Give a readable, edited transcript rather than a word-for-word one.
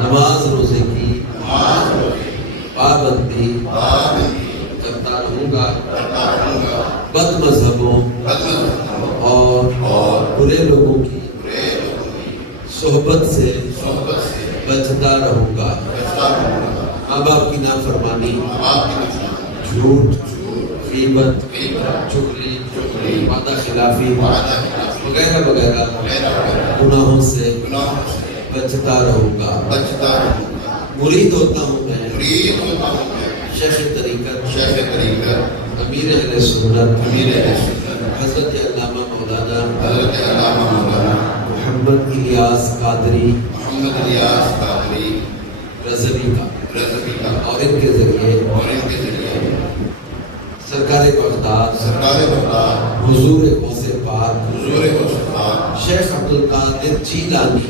نماز روزے کی پابندی کرتا رہوں گا، بد مذہبوں اور برے لوگوں کی صحبت سے بچتا رہوں گا، ماں باپ کی نافرمانی، جھوٹ، غیبت، چغلی، وعدہ خلافی وغیرہ وغیرہ گناہوں سے بچتا رہوں گا۔ مرید ہوتا ہوں میں شیخ طریقت امیر اہل سنت حضرت علامہ مولانا محمد الیاس قادری رضوی کا، اور ان کے ذریعے سرکار بغداد حضور غوث پاک شیخ عبدالقادر جیلانی